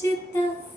ಚಿತ್ತ